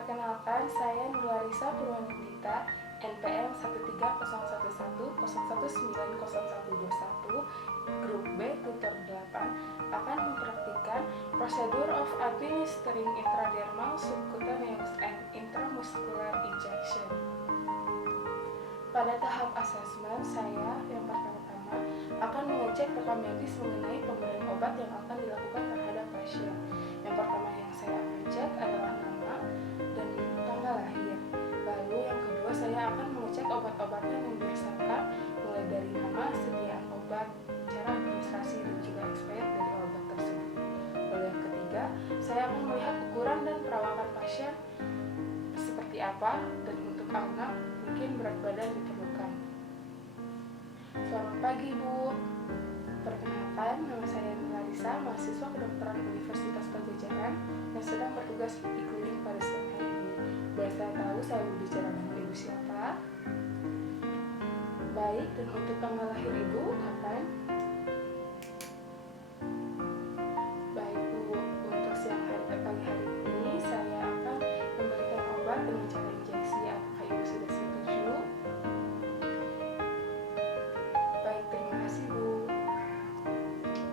Perkenalkan, saya Nularisa Purwanindita, NPM 1301101190121, Grup B, Tutor 8, akan mempraktikkan Procedure of Administering Intradermal Subcutaneous and Intramuscular Injection. Pada tahap asesmen, saya yang pertama-tama akan mengecek rekam medis mengenai pemberian obat yang akan dilakukan terhadap pasien. Yang pertama yang saya akan cek adalah nama dan tanggal lahir. Lalu yang kedua, saya akan mengecek obat-obatan yang diresepkan, mulai dari nama, sediaan obat, cara administrasi, dan juga expired dari obat tersebut. Lalu yang ketiga, saya akan melihat ukuran dan perawakan pasien seperti apa, dan untuk anak mungkin berat badan diperlukan. Selamat pagi, Bu. Perkenalkan, nama saya Nularisa, mahasiswa kedokteran Universitas Pajajaran yang sedang bertugas di klinik pada siang hari ini. Boleh saya tahu saya berbicara dengan Ibu siapa? Baik, dan untuk tanggal lahir Ibu kapan? Baik, Bu. Untuk siang hari pagi hari ini saya akan memberikan obat dengan cara injeksi. Apakah Ibu sudah setuju? Baik, terima kasih, Bu.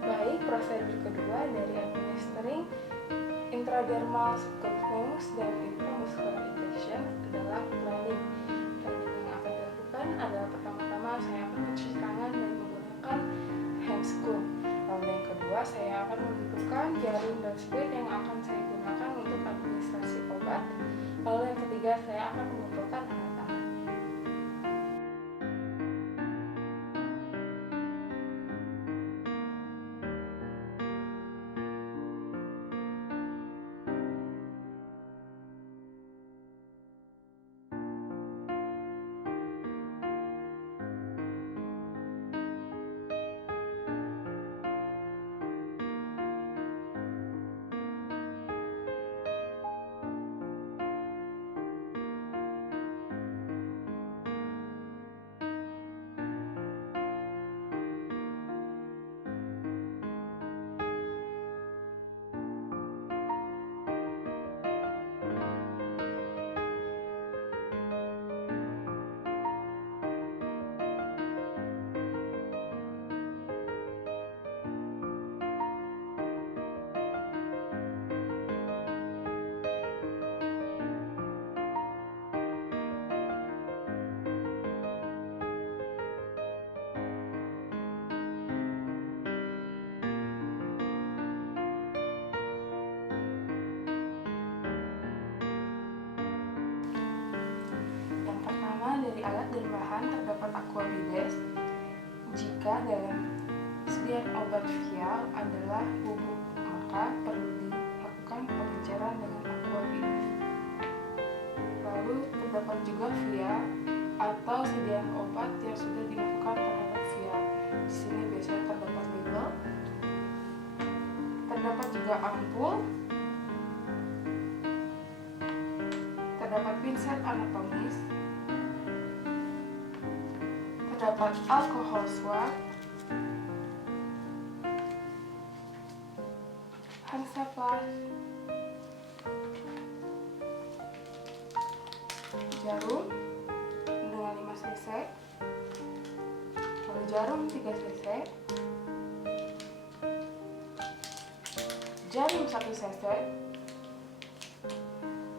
Baik, prosedur kedua dari administering intradermal subcutaneous dan intramuscular injection adalah planning. Planning yang akan dilakukan adalah pertama-tama saya akan mencuci tangan dan menggunakan handscoon. Lalu yang kedua, saya akan menentukan jarum dan spuit yang akan saya gunakan untuk administrasi obat. Lalu yang ketiga, saya akan mengumpulkan alat tangan. Dari alat dan bahan terdapat aquabides. Jika dalam sediaan obat vial adalah bubuk, maka perlu dilakukan pengenceran dengan aquabides. Lalu terdapat juga vial atau sediaan obat yang sudah dimasukkan terhadap vial. Di sini biasanya terdapat label. Terdapat juga ampul. Terdapat pinset anatomis. Terdapat alkohol swab, hansaplast, jarum dengan 5 cc, lalu jarum 3 cc, jarum 1 cc,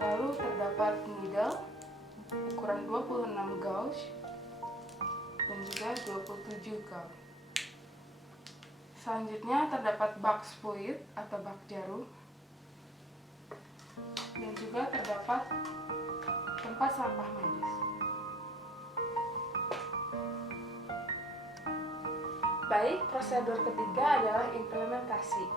lalu terdapat needle ukuran 26 gauge dan juga 27 gauge. Selanjutnya terdapat bak spuit atau bak jarum, dan juga terdapat tempat sampah medis. Baik, prosedur ketiga adalah implementasi.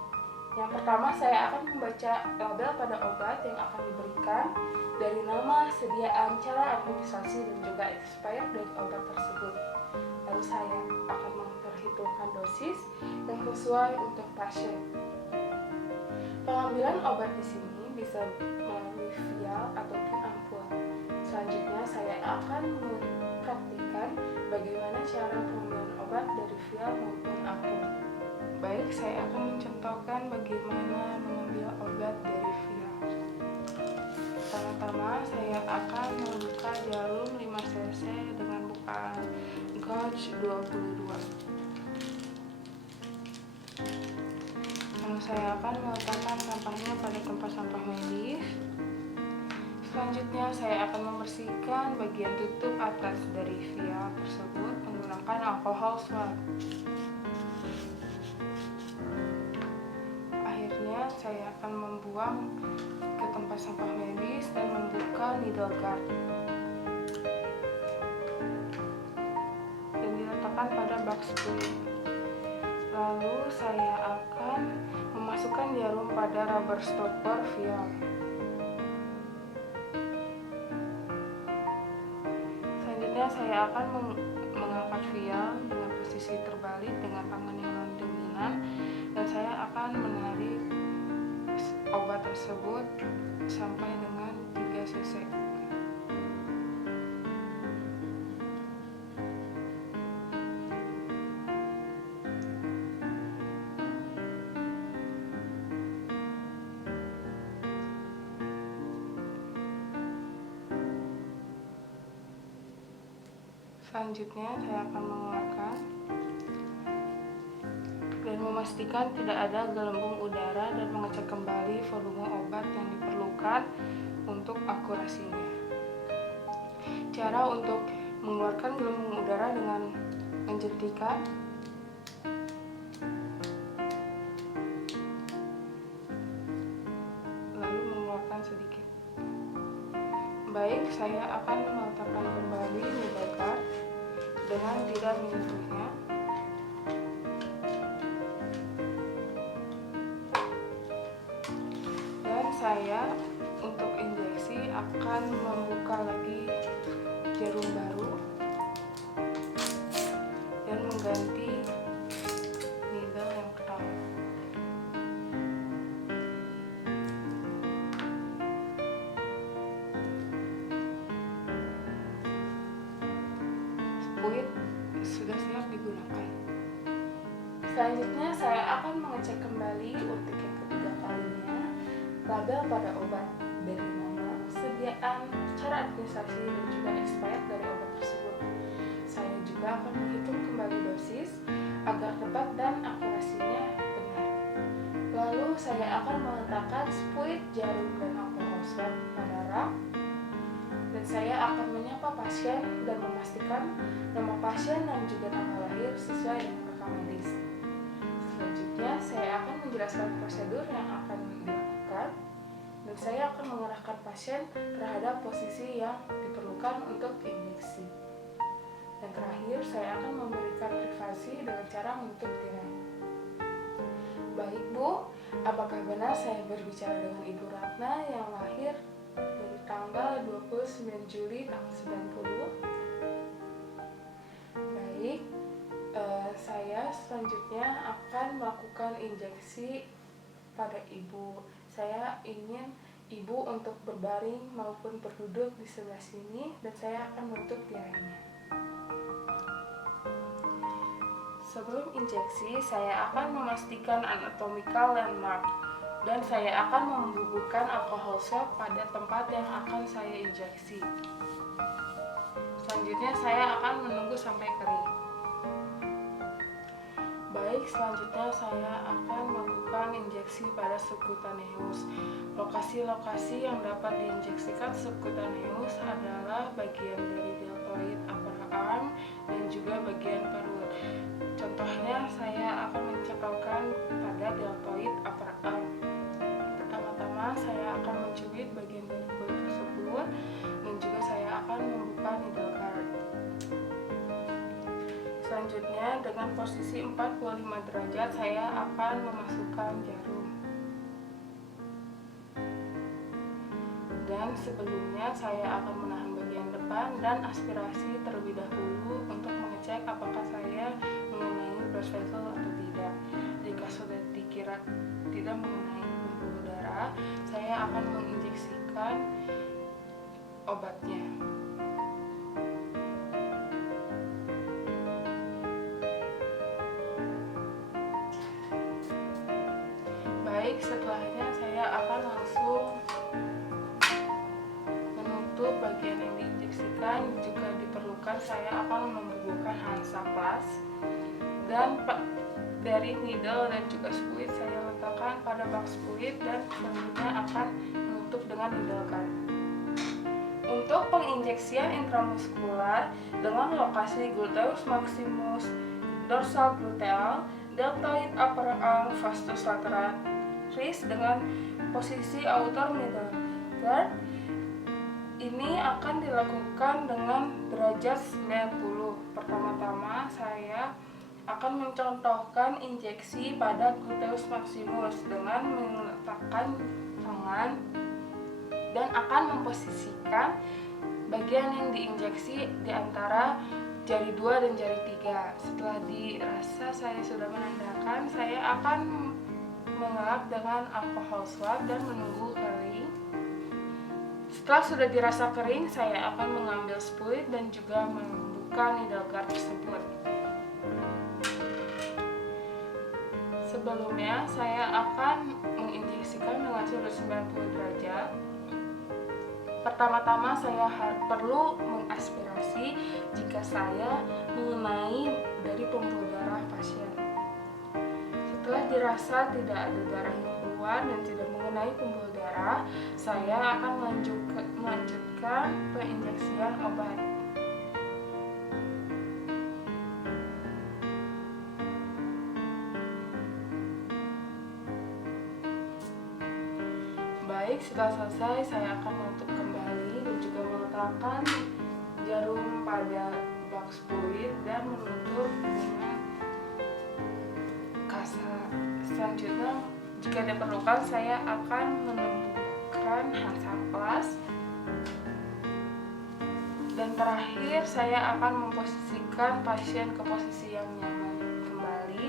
Yang pertama, saya akan membaca label pada obat yang akan diberikan, dari nama, sediaan, cara administrasi, dan juga expired dari obat tersebut. Lalu saya akan memperhitungkan dosis yang sesuai untuk pasien. Pengambilan obat di sini bisa melalui vial ataupun ampul. Selanjutnya saya akan mempraktikkan bagaimana cara pengambilan obat dari vial maupun ampul. Baik, saya akan mencontohkan bagaimana mengambil obat dari vial. Pertama-tama akan membuka jarum 5 cc dengan bukaan gauge 22. Lalu saya akan meletakkan sampahnya pada tempat sampah medis. Selanjutnya saya akan membersihkan bagian tutup atas dari vial tersebut menggunakan alkohol swab. Akhirnya saya akan membuang ke tempat sampah medis dan membuka needle guard dan diletakkan pada bak spray. Lalu saya akan memasukkan jarum pada rubber stopper vial. Selanjutnya saya akan mengangkat vial dengan posisi terbalik dengan tangan yang non-dominan, dan saya akan menarik obat tersebut sampai dengan 3 cc. Selanjutnya saya akan mengeluarkan dan memastikan tidak ada gelembung udara dan mengecek kembali volume obat yang diperlukan untuk akurasinya. Cara untuk mengeluarkan gelembung udara dengan menjentikan lalu mengeluarkan sedikit. Baik, saya akan meletakkan kembali needle guard dengan tidak menyentuhnya. Dan saya untuk injeksi akan membuka lagi jarum baru dan mengganti needle yang pertama. Spuit sudah siap digunakan. Selanjutnya saya akan mengecek kembali untuk yang ketiga kalinya label pada obat dari nama, sediaan, cara administrasi, dan juga expired dari obat tersebut. Saya juga akan menghitung kembali dosis agar tepat dan akurasinya benar. Lalu saya akan meletakkan spuit, jarum, dan alkohol swab pada rak. Dan saya akan menyapa pasien dan memastikan nama pasien dan juga tanggal lahir sesuai dengan rekam medis. Selanjutnya saya akan menjelaskan prosedur yang akan dilakukan dan saya akan mengarahkan pasien terhadap posisi yang diperlukan untuk injeksi. Dan terakhir saya akan memberikan privasi dengan cara menutup tirai. Baik Bu, apakah benar saya berbicara dengan Ibu Ratna yang lahir dari tanggal 29 Juli tahun 90? Baik, saya selanjutnya akan melakukan injeksi pada Ibu. Saya ingin Ibu untuk berbaring maupun berduduk di sebelah sini dan saya akan menutup tirainya. Sebelum injeksi, saya akan memastikan anatomical landmark dan saya akan membubuhkan alkohol swab pada tempat yang akan saya injeksi. Selanjutnya saya akan menunggu sampai kering. Baik, selanjutnya saya akan melakukan injeksi pada subcutaneous. Lokasi-lokasi yang dapat diinjeksikan subcutaneous adalah bagian dari deltoid upper arm dan juga bagian perut. Contohnya, saya akan mencepelkan pada deltoid upper arm. Pertama-tama saya akan mencubit bagian dari kulit tersebut dan juga saya akan membuka needle guard. Selanjutnya, dengan posisi 45 derajat saya akan memasukkan jarum. Dan sebelumnya saya akan menahan bagian depan dan aspirasi terlebih dahulu untuk mengecek apakah saya mengenai blood vessel atau tidak. Jika sudah dikira tidak mengenai pembuluh darah, saya akan menginjeksikan obatnya. Baik, setelahnya saya akan langsung untuk bagian yang diinjeksikan jika diperlukan saya akan membubuhkan Hansaplast dan dari needle dan juga spuit saya letakkan pada bak spuit dan selanjutnya akan menutup dengan needle guard. Untuk penginjeksian intramuskular dengan lokasi gluteus maximus, dorsal gluteal, deltoid upper arm, vastus lateralis dengan posisi outer middle guard, ini akan dilakukan dengan derajat 90. Pertama-tama saya akan mencontohkan injeksi pada gluteus maximus dengan meletakkan tangan dan akan memposisikan bagian yang diinjeksi di antara jari 2 dan jari 3. Setelah dirasa saya sudah menandakan, saya akan mengelap dengan alkohol swab dan menunggu kering. Setelah sudah dirasa kering, saya akan mengambil spuit dan juga membuka needle guard tersebut. Sebelumnya, saya akan menginjeksikan dengan sudut 90 derajat. Pertama-tama saya perlu mengaspirasi jika saya mengenai dari pembuluh darah pasien. Setelah dirasa tidak ada darah yang keluar dan tidak mengenai pembuluh darah, saya akan melanjutkan penginjeksian obat. Baik, setelah selesai saya akan menutup kembali dan juga meletakkan jarum pada bak spuit dan menutup dengan kasa. Selanjutnya, jika diperlukan, saya akan menumbuhkan Hansaplast. Dan terakhir, saya akan memposisikan pasien ke posisi yang nyaman kembali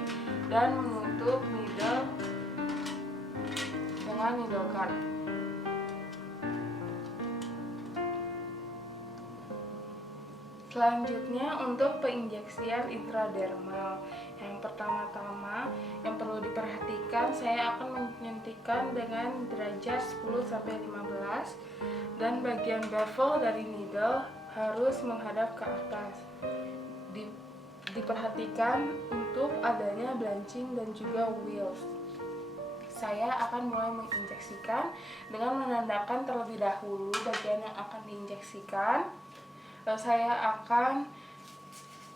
dan menutup needle dengan needle guard. Selanjutnya untuk penginjeksian intradermal. Yang pertama-tama yang perlu diperhatikan, saya akan menyuntikkan dengan derajat 10-15 dan bagian bevel dari needle harus menghadap ke atas. Diperhatikan untuk adanya blanching dan juga wheals. Saya akan mulai menginjeksikan dengan menandakan terlebih dahulu bagian yang akan diinjeksikan. Lalu saya akan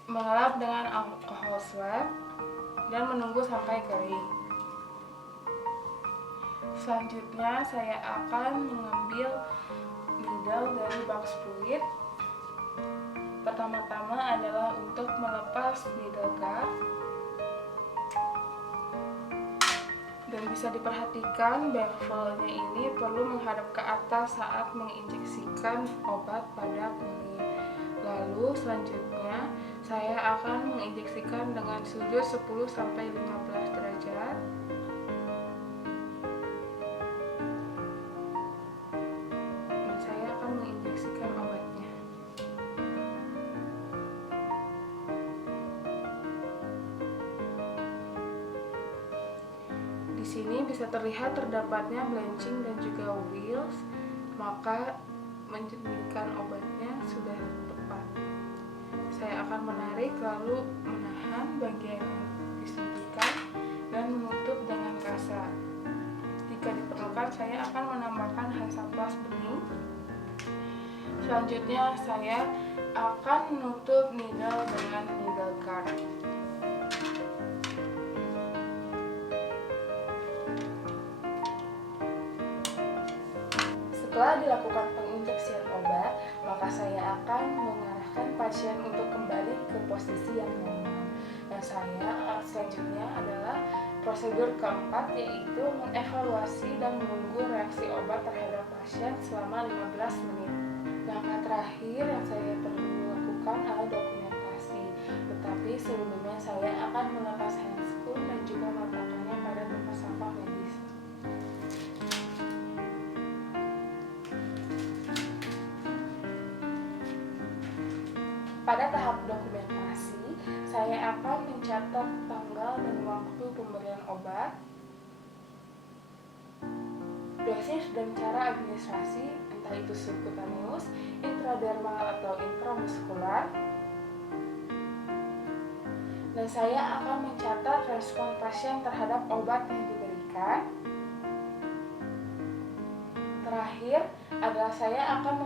mengelap dengan alkohol swab dan menunggu sampai kering. Selanjutnya saya akan mengambil needle dari bak spuit. Pertama-tama adalah untuk melepas needle guard. Dan bisa diperhatikan bevelnya ini perlu menghadap ke atas saat menginjeksikan obat pada kulit. Lalu selanjutnya saya akan menginjeksikan dengan sudut 10-15 derajat. Dan saya akan menginjeksikan obatnya. Di sini bisa terlihat terdapatnya blanching dan juga wheals, maka menjadikan obatnya sudah tepat. Saya akan menarik lalu menahan bagian yang disuntikan dan menutup dengan kasa. Jika diperlukan, saya akan menambahkan Hansaplast bening. Selanjutnya saya akan menutup needle dengan needle guard. Setelah dilakukan penginjeksian obat, maka saya akan mengarahkan pasien untuk kembali ke posisi yang nyaman. Dan saya selanjutnya adalah prosedur keempat, yaitu mengevaluasi dan menunggu reaksi obat terhadap pasien selama 15 menit. Langkah terakhir yang saya perlu lakukan adalah dokumentasi. Tetapi sebelumnya saya akan melepas handscoon dan juga meletakkannya pada tempat sampah medis. Pada tahap dokumentasi, saya akan mencatat tanggal dan waktu pemberian obat, dosis dan cara administrasi, entah itu subkutaneus, intradermal atau intramuskular. Dan saya akan mencatat respon pasien terhadap obat yang diberikan. Terakhir adalah saya akan